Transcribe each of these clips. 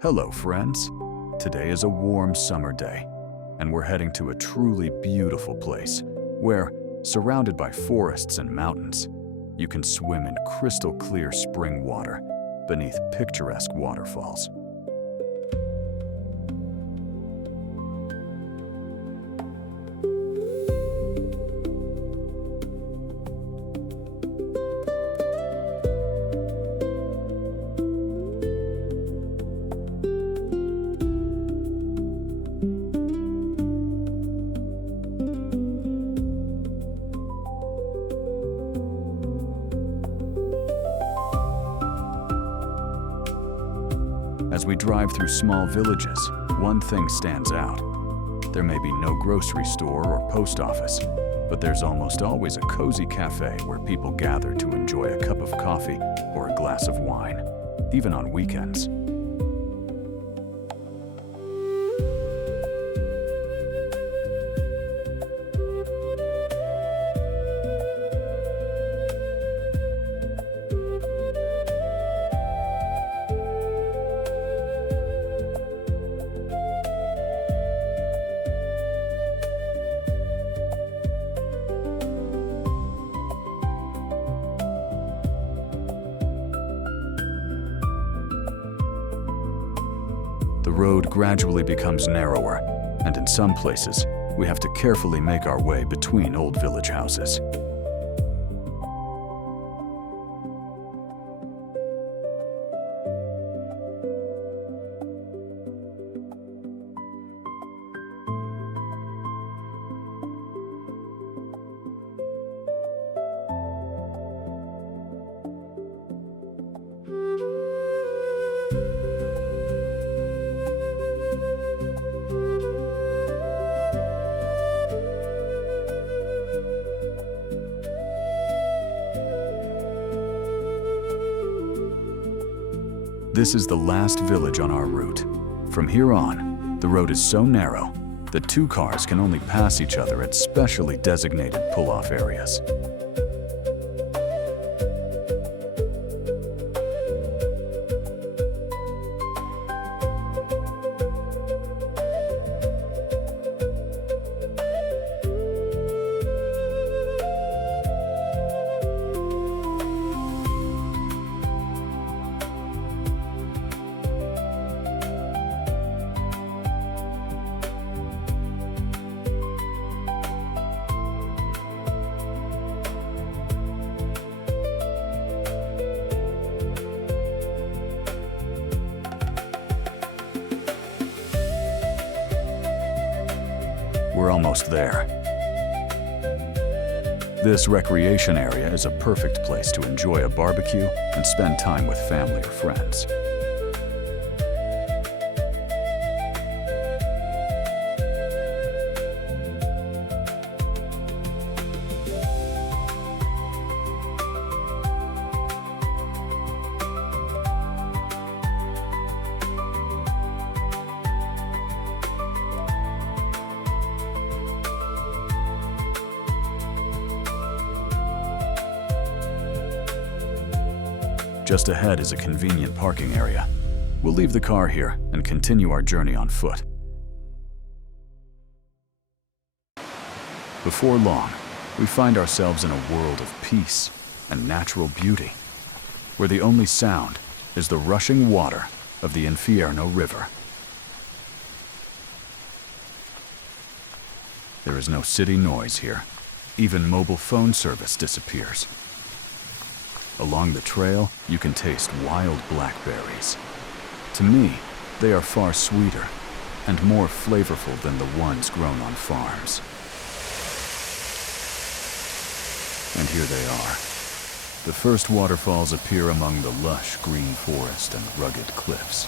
Hello, friends. Today is a warm summer day, and we're heading to a truly beautiful place where, surrounded by forests and mountains, you can swim in crystal clear spring water beneath picturesque waterfalls. As we drive through small villages, one thing stands out. There may be no grocery store or post office, but there's almost always a cozy cafe where people gather to enjoy a cup of coffee or a glass of wine, even on weekends. The road gradually becomes narrower, and in some places, we have to carefully make our way between old village houses. This is the last village on our route. From here on, the road is so narrow that two cars can only pass each other at specially designated pull-off areas. We're almost there. This recreation area is a perfect place to enjoy a barbecue and spend time with family or friends. Just ahead is a convenient parking area. We'll leave the car here and continue our journey on foot. Before long, we find ourselves in a world of peace and natural beauty, where the only sound is the rushing water of the Infierno River. There is no city noise here. Even mobile phone service disappears. Along the trail, you can taste wild blackberries. To me, they are far sweeter and more flavorful than the ones grown on farms. And here they are. The first waterfalls appear among the lush green forest and rugged cliffs.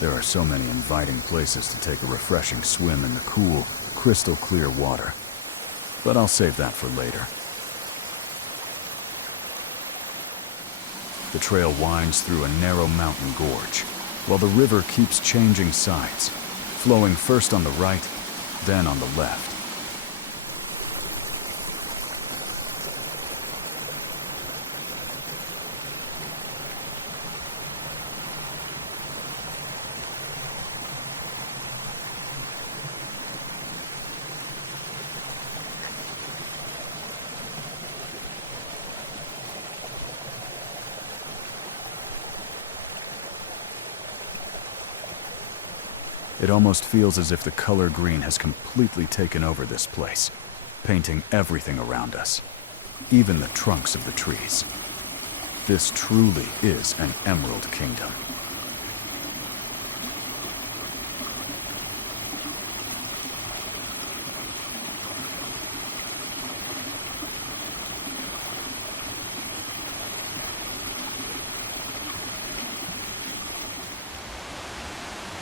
There are so many inviting places to take a refreshing swim in the cool, crystal clear water. But I'll save that for later. The trail winds through a narrow mountain gorge, while the river keeps changing sides, flowing first on the right, then on the left. It almost feels as if the color green has completely taken over this place, painting everything around us, even the trunks of the trees. This truly is an emerald kingdom.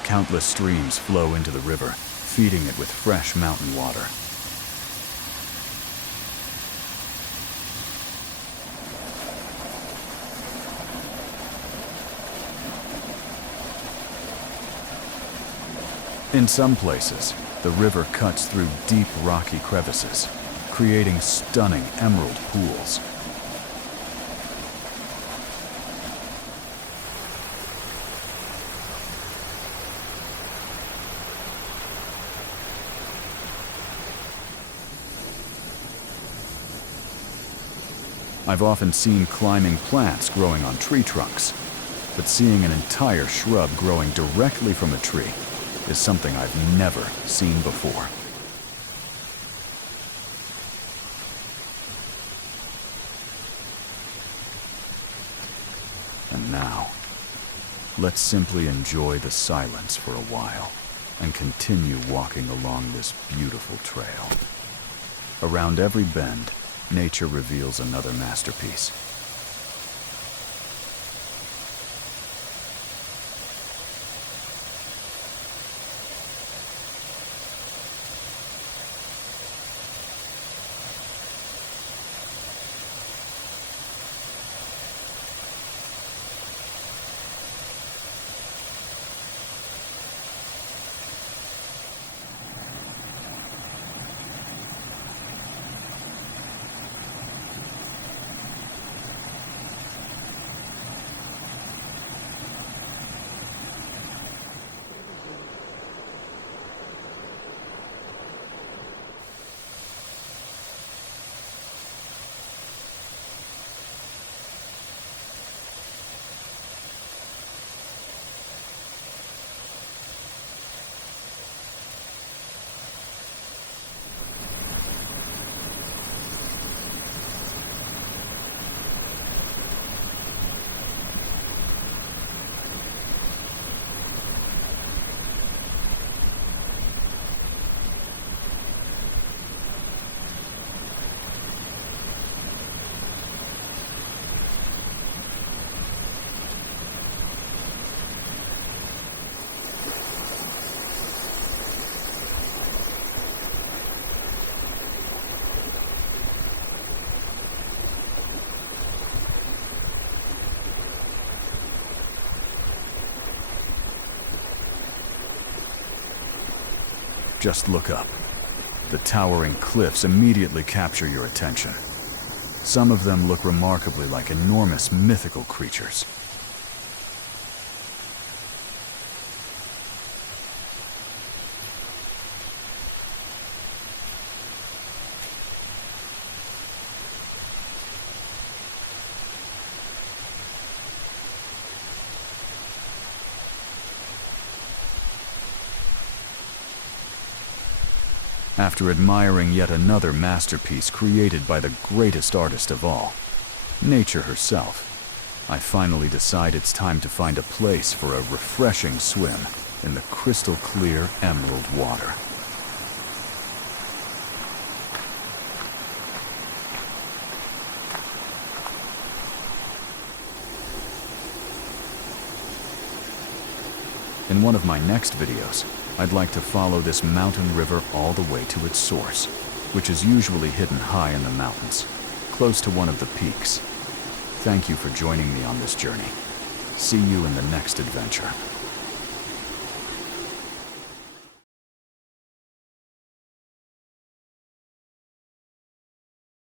Countless streams flow into the river, feeding it with fresh mountain water. In some places, the river cuts through deep rocky crevices, creating stunning emerald pools. I've often seen climbing plants growing on tree trunks, but seeing an entire shrub growing directly from a tree is something I've never seen before. And now, let's simply enjoy the silence for a while and continue walking along this beautiful trail. Around every bend, nature reveals another masterpiece. Just look up. The towering cliffs immediately capture your attention. Some of them look remarkably like enormous mythical creatures. After admiring yet another masterpiece created by the greatest artist of all, nature herself, I finally decide it's time to find a place for a refreshing swim in the crystal clear emerald water. In one of my next videos, I'd like to follow this mountain river all the way to its source, which is usually hidden high in the mountains, close to one of the peaks. Thank you for joining me on this journey. See you in the next adventure.